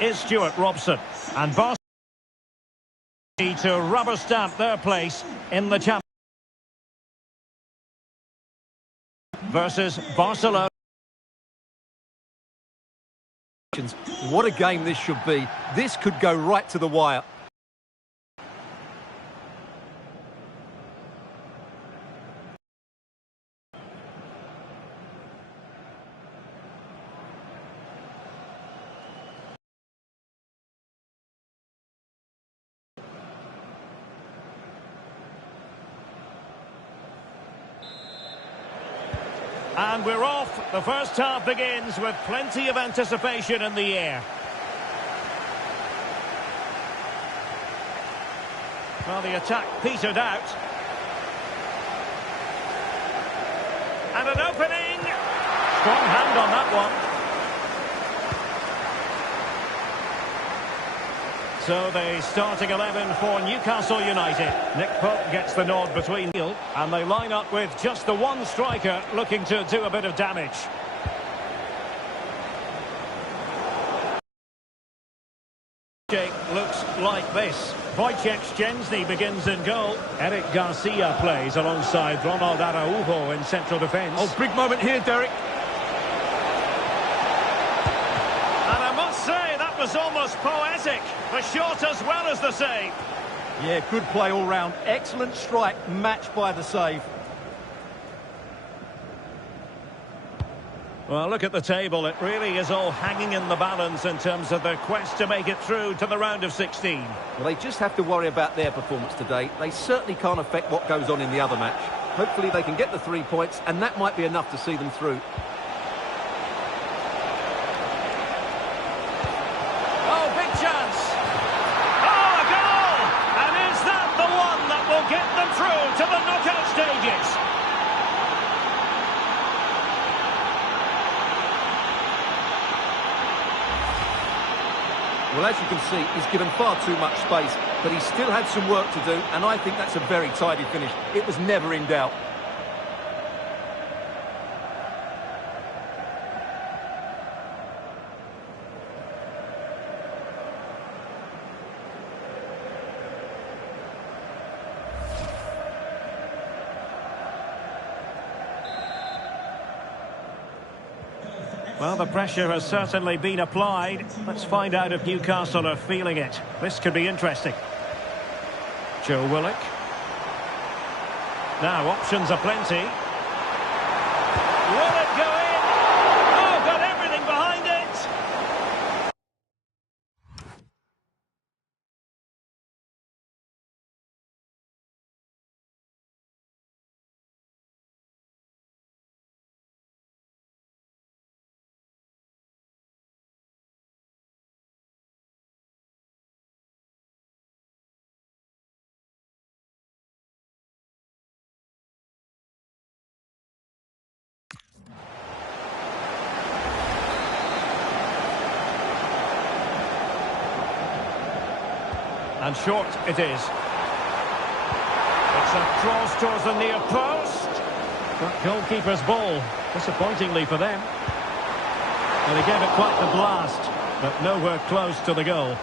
is Stuart Robson. And Barcelona to rubber stamp their place in the Champions versus Barcelona. What a game this should be. This could go right to the wire. And we're off. The first half begins with plenty of anticipation in the air. Well, the attack petered out. And an opening. Strong hand on that one. So the starting 11 for Newcastle United. Nick Pope gets the nod between and they line up with just the one striker looking to do a bit of damage. Looks like this. Wojciech Szczęsny begins in goal. Eric Garcia plays alongside Ronald Araujo in central defence. Oh, big moment here, Derek. And I must say, that was almost poetic. The shot as well as the save. Yeah, good play all round. Excellent strike, matched by the save. Well, look at the table. It really is all hanging in the balance in terms of their quest to make it through to the round of 16. Well, they just have to worry about their performance today. They certainly can't affect what goes on in the other match. Hopefully they can get the 3 points, and that might be enough to see them through. Oh, big chance. Oh, a goal! And is that the one that will get them through to the knockout stages? Well, as you can see, he's given far too much space, but he still had some work to do, and I think that's a very tidy finish. It was never in doubt. Well, the pressure has certainly been applied. Let's find out if Newcastle are feeling it. This could be interesting. Joe Willock. Now, options are plenty. Will it go in? Oh, got everything behind it. And short it is. It's a cross towards the near post. But goalkeeper's ball, disappointingly for them. And he gave it quite the blast, but nowhere close to the goal.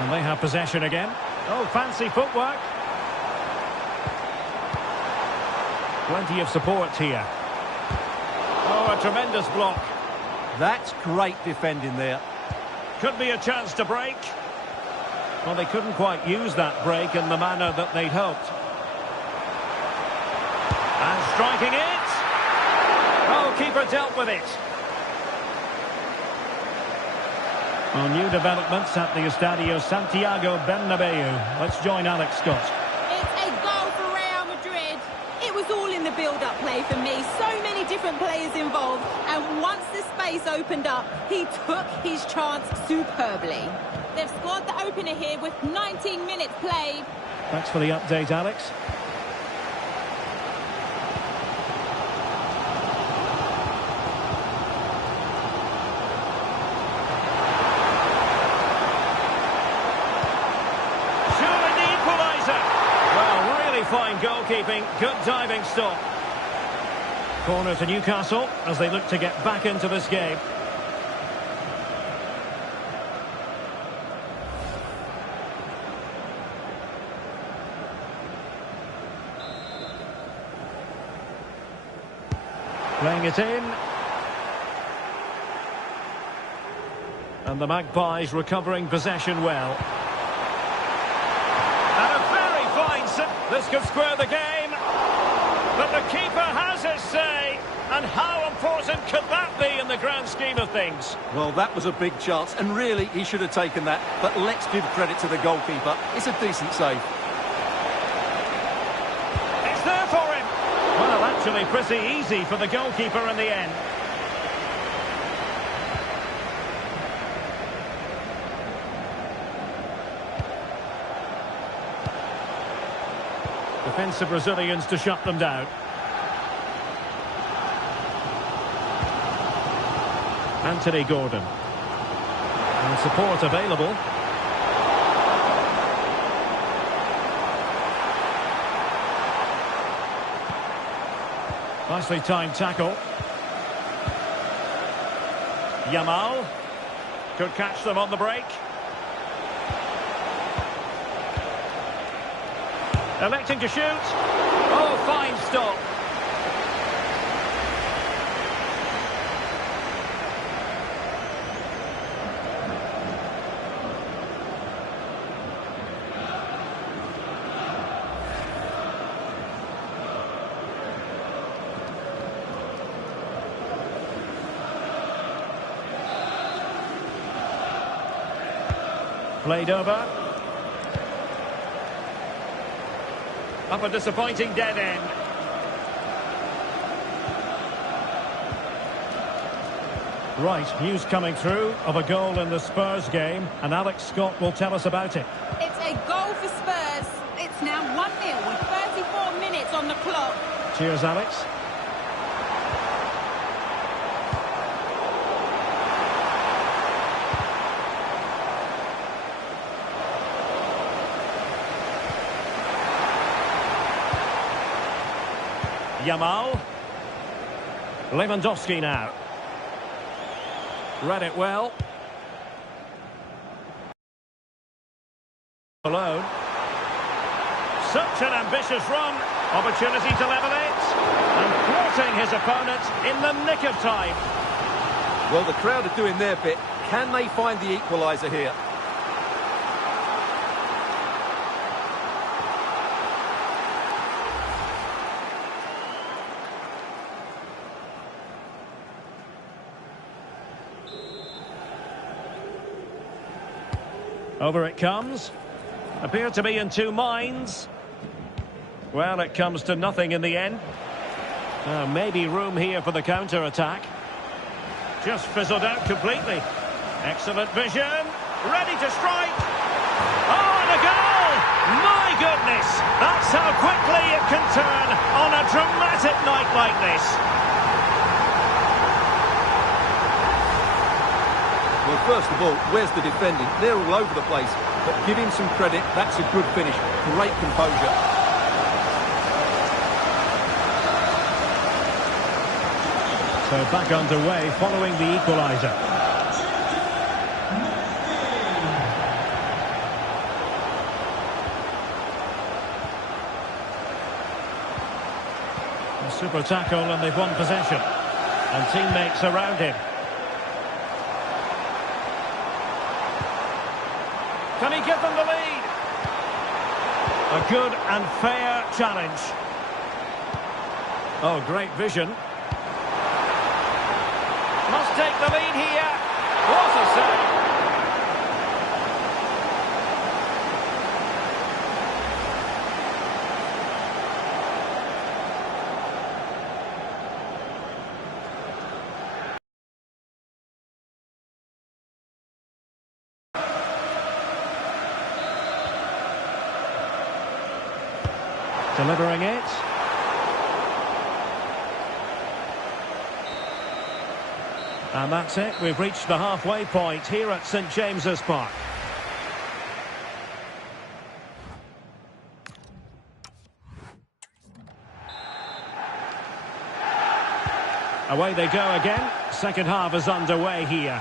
And they have possession again. Oh, fancy footwork. Plenty of support here. Oh, a tremendous block. That's great defending there. Could be a chance to break. Well, they couldn't quite use that break in the manner that they'd hoped. And striking it. Oh, keeper dealt with it. Well, new developments at the Estadio Santiago Bernabeu. Let's join Alex Scott. It's a goal for Real Madrid. It was all in the build-up play for me. So many different players involved. And once the space opened up, he took his chance superbly. They've scored the opener here with 19 minutes played. Thanks for the update, Alex. fine goalkeeping, good diving stop. Corner to Newcastle as they look to get back into this game. Playing it in. And the Magpies recovering possession well. And a very fine... This could square the game. But the keeper has his say. And how important could that be in the grand scheme of things? Well, that was a big chance, and really, he should have taken that. But let's give credit to the goalkeeper. It's a decent save. It's there for him. Well, actually pretty easy for the goalkeeper in the end. Defensive Brazilians to shut them down. Anthony Gordon. And support available. Nicely timed tackle. Yamal. Could catch them on the break. Electing to shoot. Oh, fine stop. Played over. Up a disappointing dead end. Right, news coming through of a goal in the Spurs game, and Alex Scott will tell us about it. It's a goal for Spurs. It's now 1-0 with 34 minutes on the clock. Cheers, Alex. Yamal. Lewandowski now. Read it well. Alone. Such an ambitious run. Opportunity to level it. And thwarting his opponent in the nick of time. Well, the crowd are doing their bit. Can they find the equaliser here? Over it comes. Appear to be in two minds. Well, it comes to nothing in the end. Maybe room here for the counter-attack. Just fizzled out completely. Excellent vision. Ready to strike. Oh, and a goal! My goodness! That's how quickly it can turn on a dramatic night like this. Well, first of all, where's the defending? They're all over the place. But give him some credit. That's a good finish. Great composure. So back underway following the equaliser. A super tackle and they've won possession. And teammates around him. Can he give them the lead? A good and fair challenge. Oh, great vision. Must take the lead here. What a save. Delivering it. And that's it. We've reached the halfway point here at St James's Park. Away they go again. Second half is underway here.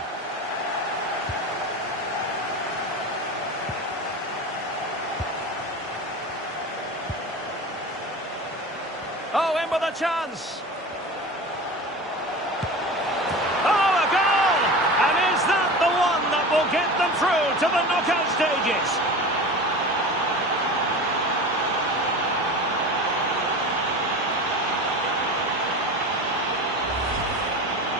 Oh, in with a chance. Oh, a goal! And is that the one that will get them through to the knockout stages?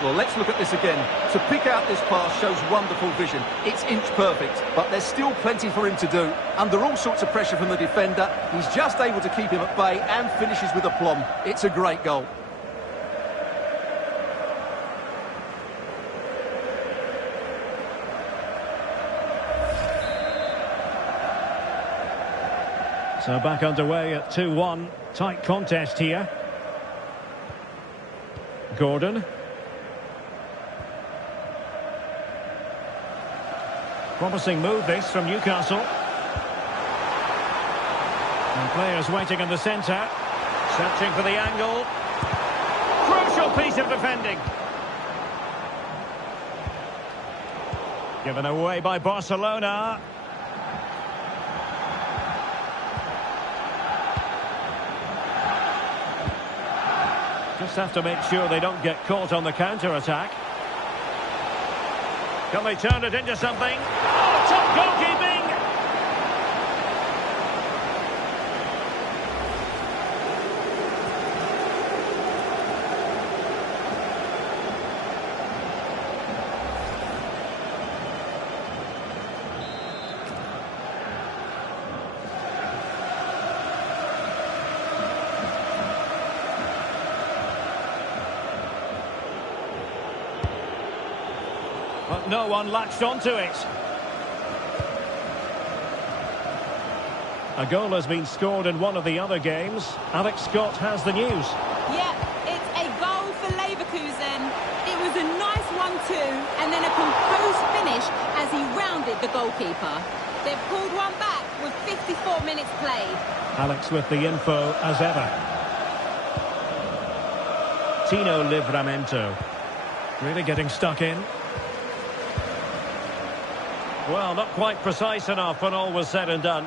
Well, let's look at this again. To pick out this pass shows wonderful vision. It's inch perfect, but there's still plenty for him to do. Under all sorts of pressure from the defender, he's just able to keep him at bay and finishes with aplomb. It's a great goal. So back underway at 2-1. Tight contest here. Gordon. Promising move this from Newcastle. And players waiting in the centre. Searching for the angle. Crucial piece of defending. Given away by Barcelona. Just have to make sure they don't get caught on the counter-attack. Can they turn it into something? Oh, top goalkeeping! But no one latched onto it. A goal has been scored in one of the other games. Alex Scott has the news. Yeah, it's a goal for Leverkusen. It was a nice 1-2 and then a composed finish as he rounded the goalkeeper. They've pulled one back with 54 minutes played. Alex with the info as ever. Tino Livramento. Really getting stuck in. Well, not quite precise enough when all was said and done.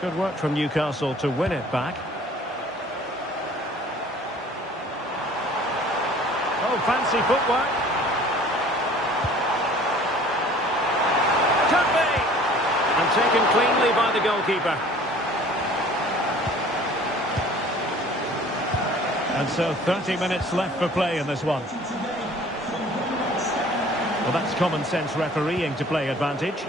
Good work from Newcastle to win it back. Oh, fancy footwork. Could be. And taken cleanly by the goalkeeper. And so 30 minutes left for play in this one. Well, that's common sense refereeing to play advantage.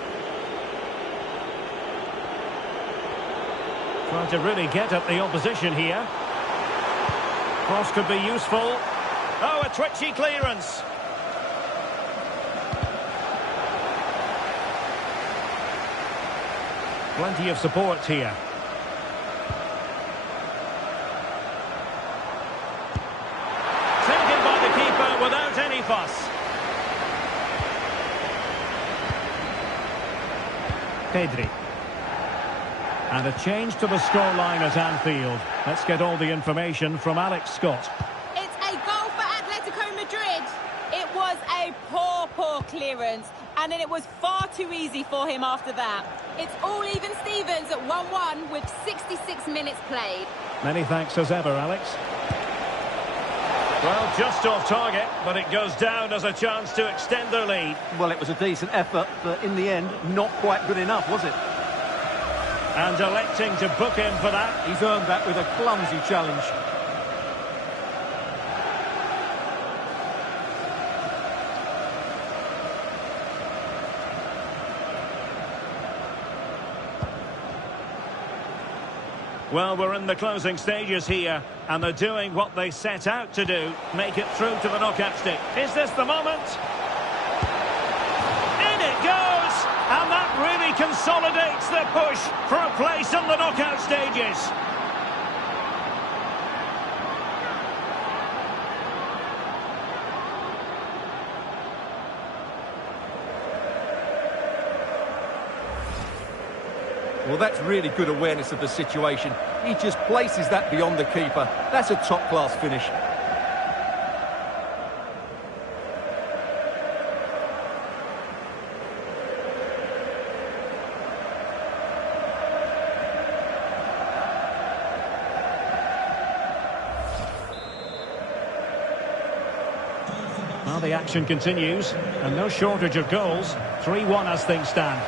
Trying to really get at the opposition here. Cross could be useful. Oh, a twitchy clearance. Plenty of support here. Taken by the keeper without any fuss. Pedri. And a change to the scoreline at Anfield. Let's get all the information from Alex Scott. It's a goal for Atletico Madrid. It was a poor clearance, and then it was far too easy for him after that. It's all even Stevens at 1-1 with 66 minutes played. Many thanks as ever, Alex. Well, just off target, but it goes down as a chance to extend their lead. Well, it was a decent effort, but in the end, not quite good enough, was it? And electing to book him for that. He's earned that with a clumsy challenge. Well, we're in the closing stages here, and they're doing what they set out to do, make it through to the knockout stage. Is this the moment? In it goes! And that really consolidates their push for a place in the knockout stages. Well, that's really good awareness of the situation. He just places that beyond the keeper. That's a top-class finish. Well, the action continues, and no shortage of goals. 3-1 as things stand.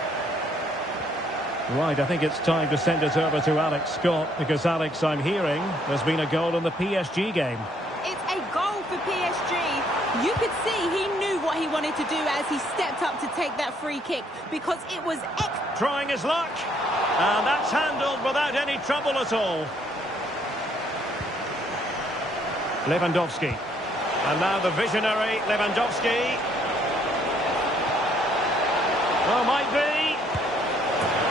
Right, I think it's time to send it over to Alex Scott, because, Alex, I'm hearing there's been a goal in the PSG game. It's a goal for PSG. You could see he knew what he wanted to do as he stepped up to take that free kick, because it was trying his luck, and that's handled without any trouble at all. Lewandowski. And now the visionary Lewandowski. Oh, might be.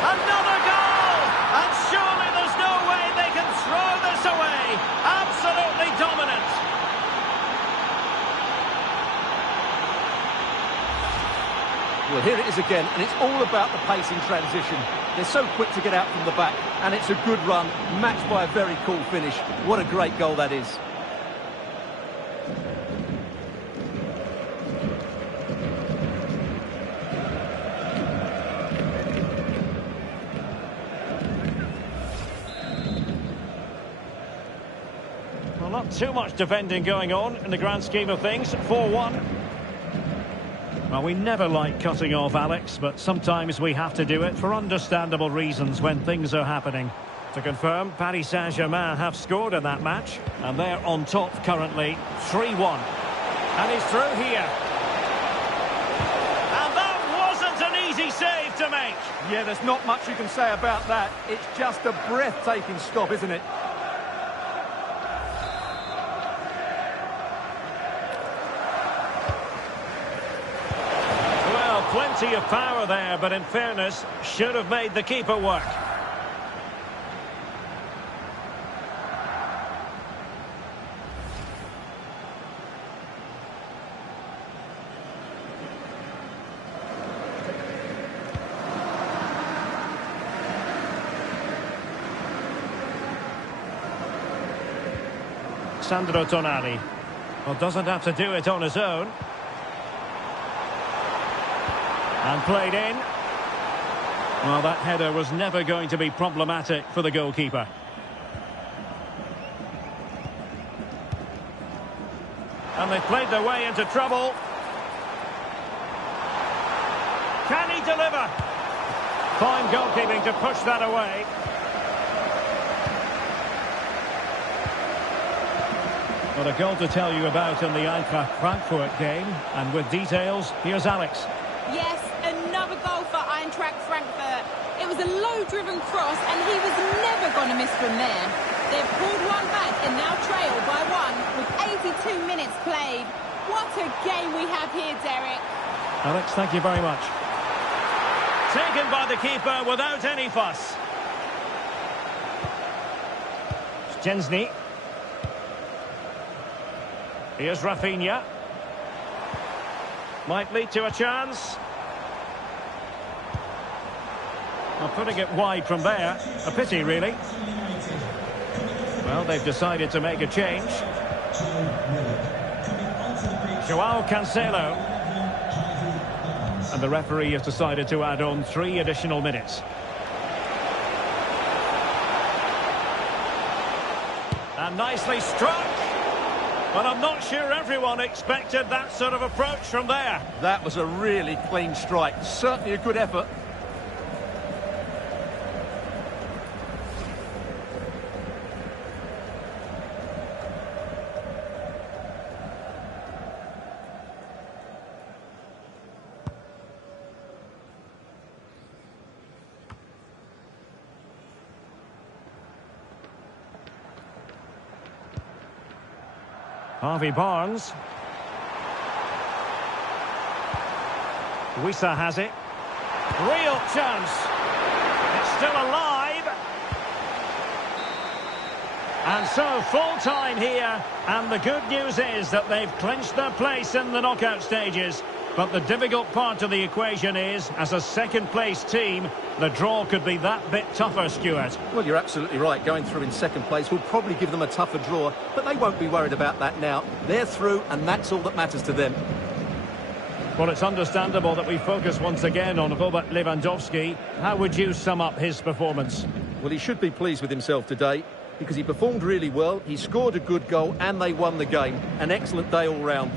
Another goal! And surely there's no way they can throw this away. Absolutely dominant. Well, here it is again, and it's all about the pace in transition. They're so quick to get out from the back, and it's a good run, matched by a very cool finish. What a great goal that is. Well, not too much defending going on in the grand scheme of things. 4-1. Well, we never like cutting off, Alex, but sometimes we have to do it for understandable reasons when things are happening. To confirm, Paris Saint-Germain have scored in that match, and they're on top currently, 3-1. And he's through here. And that wasn't an easy save to make. Yeah, there's not much you can say about that. It's just a breathtaking stop, isn't it? Plenty of power there, but in fairness, should have made the keeper work. Sandro Tonali. Well, doesn't have to do it on his own. And played in. Well, that header was never going to be problematic for the goalkeeper. And they played their way into trouble. Can he deliver? Fine goalkeeping to push that away. Well, a goal to tell you about in the Eintracht Frankfurt game. And with details, here's Alex. Yes, another goal for Eintracht Frankfurt. It was a low-driven cross, and he was never going to miss from there. They've pulled one back and now trail by one with 82 minutes played. What a game we have here, Derek. Alex, thank you very much. Taken by the keeper without any fuss. Szczęsny. Here's Rafinha. Might lead to a chance. Well, putting it wide from there. A pity, really. Well, they've decided to make a change. Joao Cancelo. And the referee has decided to add on 3 additional minutes. And nicely struck. But I'm not sure everyone expected that sort of approach from there. That was a really clean strike. Certainly a good effort. Harvey Barnes. Wissa has it. Real chance. It's still alive. And so full time here. And the good news is that they've clinched their place in the knockout stages. But the difficult part of the equation is, as a second-place team, the draw could be that bit tougher, Stuart. Well, you're absolutely right. Going through in second place will probably give them a tougher draw, but they won't be worried about that now. They're through, and that's all that matters to them. Well, it's understandable that we focus once again on Robert Lewandowski. How would you sum up his performance? Well, he should be pleased with himself today because he performed really well, he scored a good goal, and they won the game. An excellent day all round.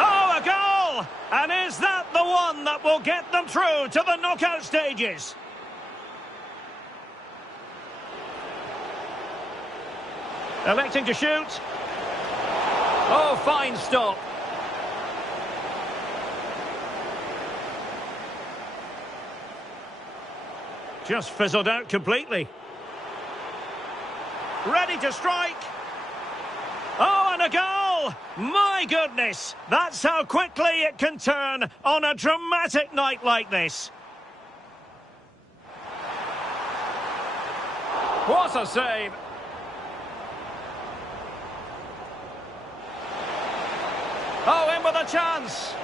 Oh, a goal! And is that the one that will get them through to the knockout stages? Electing to shoot. Oh, fine stop. Just fizzled out completely. Ready to strike. Oh, and a goal! My goodness! That's how quickly it can turn on a dramatic night like this. What a save! Oh, in with a chance!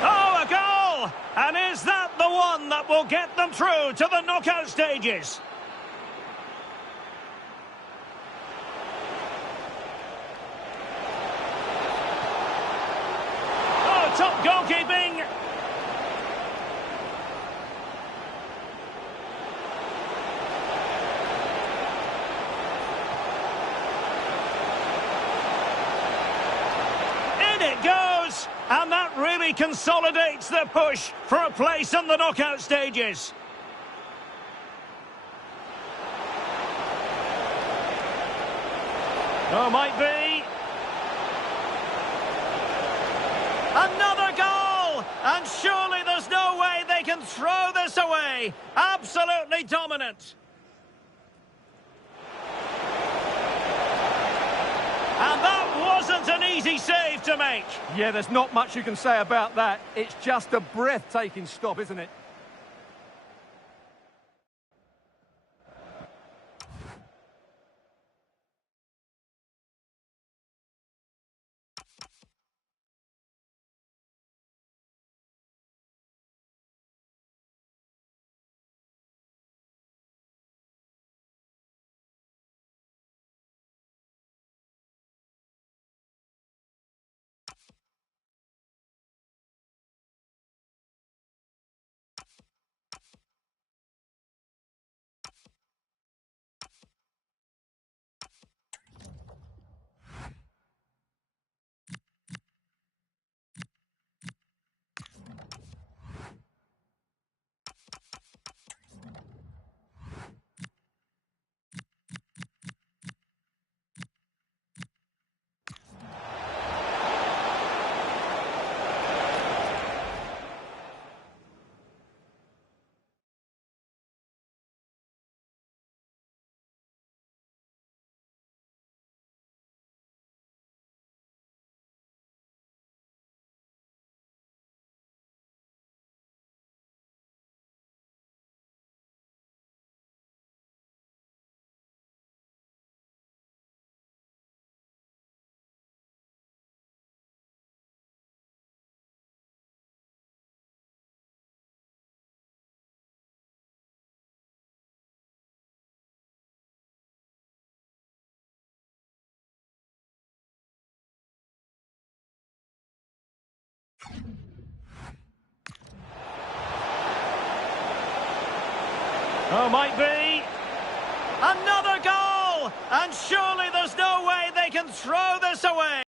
Oh, a goal! And is that the one that will get them through to the knockout stages? Oh, top goalkeeping! It goes, and that really consolidates the push for a place in the knockout stages. Oh, might be. Another goal! And surely there's no way they can throw this away. Absolutely dominant. And that wasn't an easy save to make. Yeah, there's not much you can say about that. It's just a breathtaking stop, isn't it? Oh, might be. Another goal! And surely there's no way they can throw this away.